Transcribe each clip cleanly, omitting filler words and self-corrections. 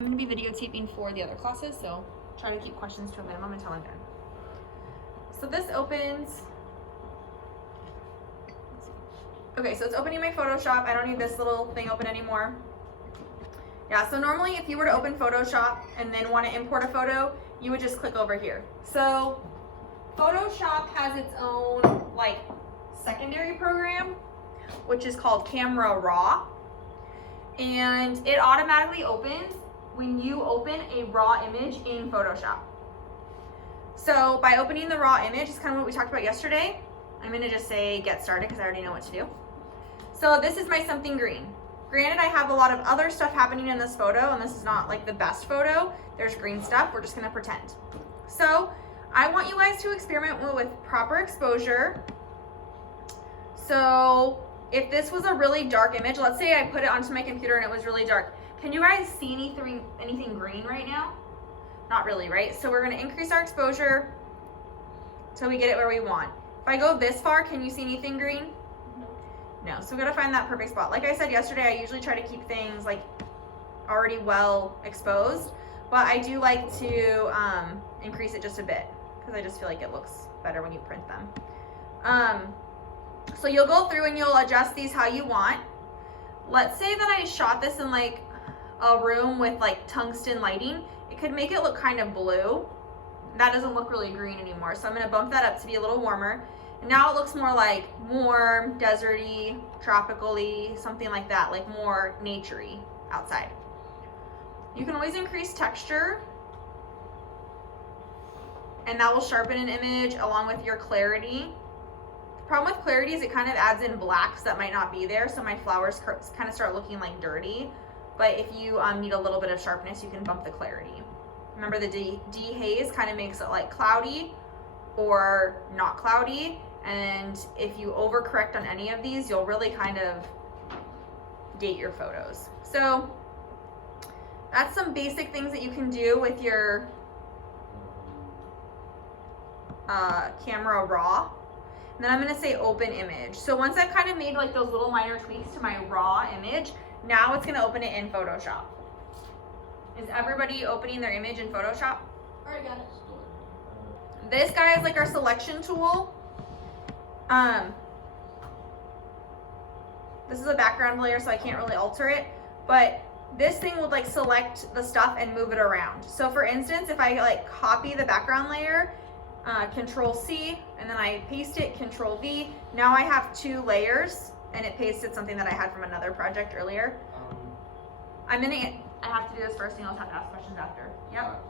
I'm going to be videotaping for the other classes, so try to keep questions to a minimum until I'm done. So this opens. Okay, so it's opening my Photoshop. I don't need this little thing open anymore. Yeah, so normally if you were to open Photoshop and then want to import a photo, you would just click over here. So Photoshop has its own like secondary program, which is called Camera Raw. And it automatically opens when you open a raw image in Photoshop. So by opening the raw image, it's kind of what we talked about yesterday. I'm gonna just say get started because I already know what to do. So this is my something green. Granted, I have a lot of other stuff happening in this photo, and this is not like the best photo. There's green stuff, we're just gonna pretend. So I want you guys to experiment with proper exposure. So if this was a really dark image, let's say I put it onto my computer and it was really dark. Can you guys see anything green right now? Not really, right? So we're gonna increase our exposure till we get it where we want. If I go this far, can you see anything green? No, so we gotta find that perfect spot. Like I said yesterday, I usually try to keep things like already well exposed, but I do like to increase it just a bit because I just feel like it looks better when you print them. So you'll go through and you'll adjust these how you want. Let's say that I shot this in like a room with like tungsten lighting. It could make it look kind of blue. That doesn't look really green anymore. So I'm gonna bump that up to be a little warmer. And now it looks more like warm, deserty, tropical-y, something like that, like more nature-y outside. You can always increase texture, and that will sharpen an image along with your clarity. The problem with clarity is it kind of adds in blacks that might not be there, so my flowers kind of start looking like dirty. But if you need a little bit of sharpness, you can bump the clarity. Remember, the dehaze kind of makes it like cloudy or not cloudy. And if you overcorrect on any of these, you'll really kind of date your photos. So that's some basic things that you can do with your Camera Raw. And then I'm gonna say open image. So once I've kind of made like those little minor tweaks to my raw image, now it's gonna open it in Photoshop. Is everybody opening their image in Photoshop? Alright, got it. This guy is like our selection tool. This is a background layer, so I can't really alter it, but this thing would like select the stuff and move it around. So for instance, if I like copy the background layer, Control C, and then I paste it, Control V, now I have two layers, and it pasted something that I had from another project earlier. I have to do this first, and you'll have to ask questions after. Yep.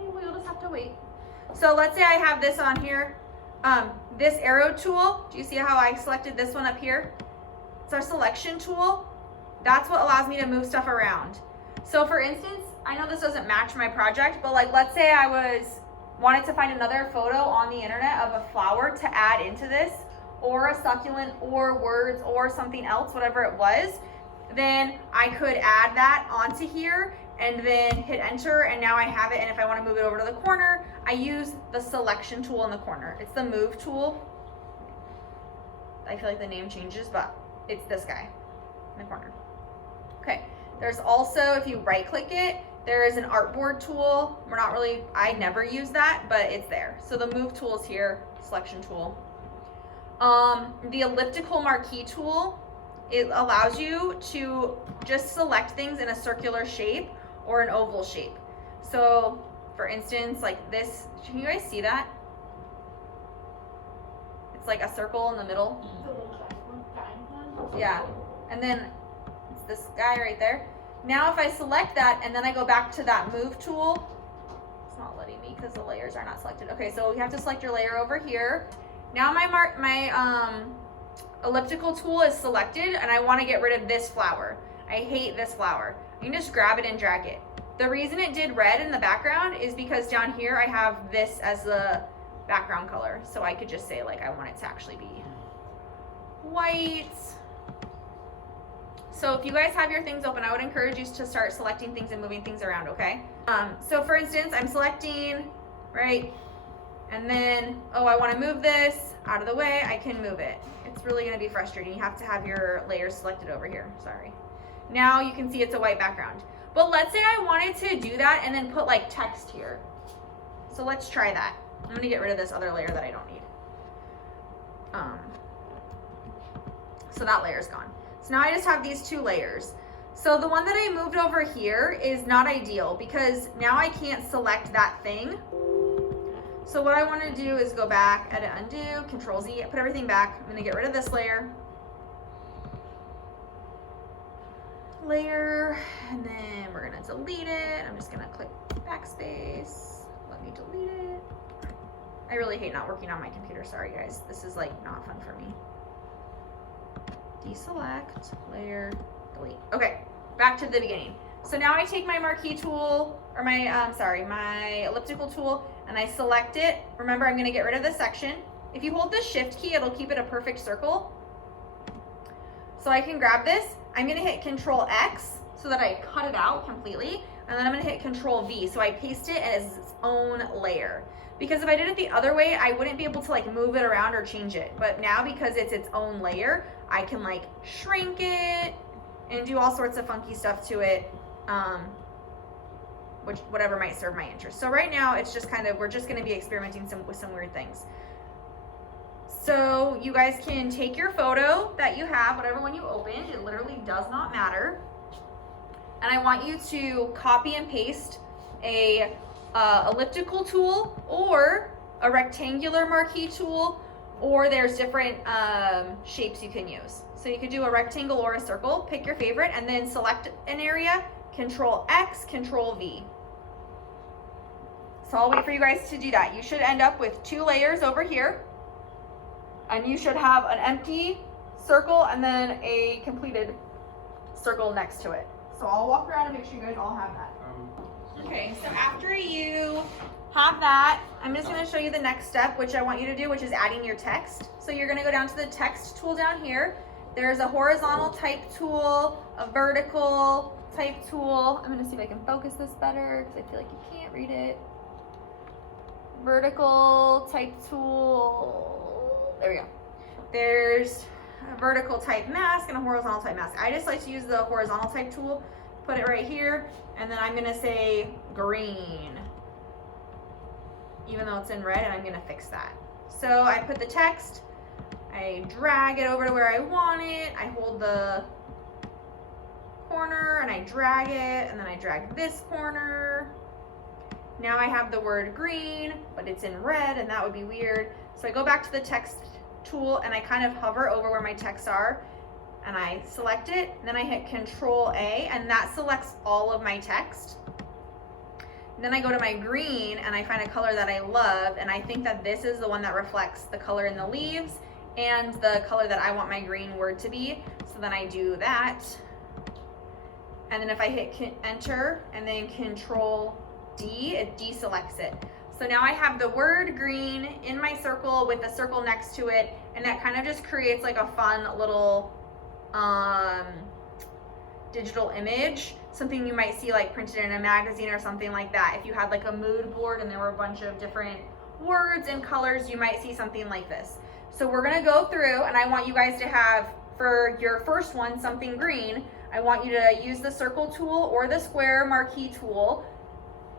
Okay, well, you'll just have to wait. So let's say I have this on here. This arrow tool, do you see how I selected this one up here? It's our selection tool. That's what allows me to move stuff around. So for instance, I know this doesn't match my project, but like let's say I wanted to find another photo on the internet of a flower to add into this, or a succulent, or words, or something else, whatever it was, then I could add that onto here and then hit enter, and now I have it. And if I want to move it over to the corner, I use the selection tool in the corner. It's the move tool. I feel like the name changes, but it's this guy in the corner. Okay, there's also, if you right click it, there is an artboard tool. I never use that, but it's there. So the move tool is here, selection tool. The elliptical marquee tool, it allows you to just select things in a circular shape or an oval shape. So for instance, like this, can you guys see that? It's like a circle in the middle. Yeah, and then it's this guy right there. Now if I select that and then I go back to that move tool, it's not letting me because the layers are not selected. Okay, so you have to select your layer over here. Now my elliptical tool is selected and I want to get rid of this flower. I hate this flower. You can just grab it and drag it. The reason it did red in the background is because down here I have this as the background color. So I could just say like I want it to actually be white. So if you guys have your things open, I would encourage you to start selecting things and moving things around, okay? So for instance, I'm selecting, right? And then, oh, I want to move this out of the way. I can move it. It's really going to be frustrating. You have to have your layers selected over here. Sorry. Now you can see it's a white background. But let's say I wanted to do that and then put like text here. So let's try that. I'm gonna get rid of this other layer that I don't need. So that layer's gone. So now I just have these 2 layers. So the one that I moved over here is not ideal because now I can't select that thing. So what I want to do is go back, edit, undo, Control Z, put everything back. I'm gonna get rid of this layer. And then we're gonna delete it. I'm just gonna click backspace. Let me delete it. I really hate not working on my computer. Sorry guys, this is like not fun for me. Deselect, layer, delete. Okay, back to the beginning. So now I take my marquee tool, or my elliptical tool, and I select it. Remember, I'm gonna get rid of this section. If you hold the shift key, it'll keep it a perfect circle. So I can grab this. I'm gonna hit Control X so that I cut it out completely. And then I'm gonna hit Control V. So I paste it as its own layer. Because if I did it the other way, I wouldn't be able to like move it around or change it. But now because it's its own layer, I can like shrink it and do all sorts of funky stuff to it. Whatever might serve my interest. So right now it's just kind of, we're just gonna be experimenting with some weird things. So you guys can take your photo that you have, whatever one you opened, it literally does not matter. And I want you to copy and paste a elliptical tool or a rectangular marquee tool, or there's different shapes you can use. So you could do a rectangle or a circle, pick your favorite, and then select an area, Control X, Control V. So I'll wait for you guys to do that. You should end up with 2 layers over here, and you should have an empty circle and then a completed circle next to it. So I'll walk around and make sure you guys all have that. Okay, so after you have that, I'm just gonna show you the next step, which I want you to do, which is adding your text. So you're gonna go down to the text tool down here. There's a horizontal type tool, a vertical type tool. I'm gonna see if I can focus this better because I feel like you can't read it. Vertical type tool, there we go. There's a vertical type mask and a horizontal type mask. I just like to use the horizontal type tool, put it right here, and then I'm gonna say green, even though it's in red, and I'm gonna fix that. So I put the text, I drag it over to where I want it, I hold the corner and I drag it, and then I drag this corner. Now I have the word green, but it's in red, and that would be weird. So I go back to the text tool and I kind of hover over where my texts are, and I select it, and then I hit Control A, and that selects all of my text. And then I go to my green and I find a color that I love, and I think that this is the one that reflects the color in the leaves and the color that I want my green word to be. So then I do that, and then if I hit Enter and then Control D, it deselects it. So now I have the word green in my circle with a circle next to it, and that kind of just creates like a fun little digital image, something you might see like printed in a magazine or something like that. If you had like a mood board and there were a bunch of different words and colors, you might see something like this. So we're gonna go through, and I want you guys to have, for your first one, something green, I want you to use the circle tool or the square marquee tool,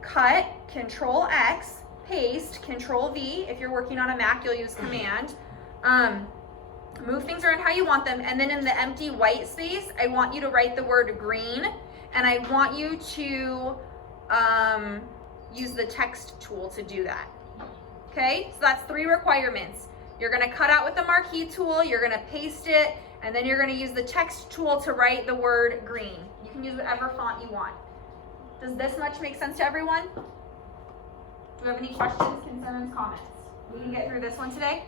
cut, Control X, paste, Control V. If you're working on a Mac, you'll use Command. Move things around how you want them, and then in the empty white space, I want you to write the word green, and I want you to use the text tool to do that. Okay, so that's 3 requirements. You're gonna cut out with the marquee tool, you're gonna paste it, and then you're gonna use the text tool to write the word green. You can use whatever font you want. Does this much make sense to everyone? Do you have any questions, concerns, comments? We can get through this one today.